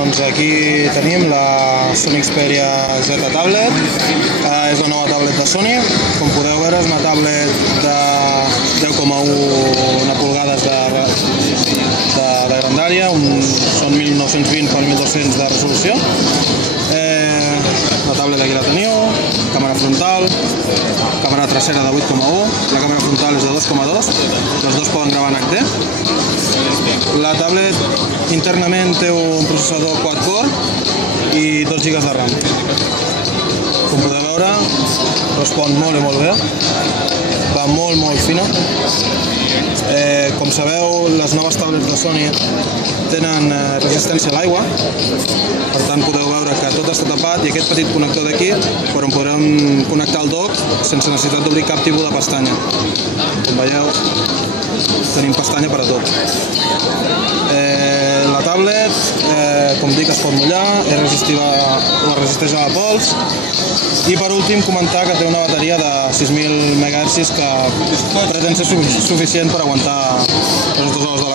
Doncs aquí tenim la Sony Xperia Z Tablet, és la nova tablet de Sony. Com podeu veure és una tablet de 10,1 polzades de grandària, són 1920 per 1200 de resolució. La tablet aquí la teniu, càmera frontal, càmera trasera de 8,1, la càmera frontal és de 2,2, les dues poden gravar en HD. La tablet internament té un processador quad-core i 2 GB de RAM. Com podeu veure, respon molt i molt bé, va molt fina. Com sabeu, les noves tablets de Sony tenen resistència a l'aigua, per tant podeu veure que tot està tapat i aquest petit connector d'aquí per on podrem connectar el dock sense necessitat d'obrir cap tipus de pestanya. Com veieu, tenim pestanya per a tot. La tablet, com dic, es pot mullar, resisteix a la pols i per últim comentar que té una bateria de 6.000 MHz que pretén ser suficient per aguantar les 2 hores de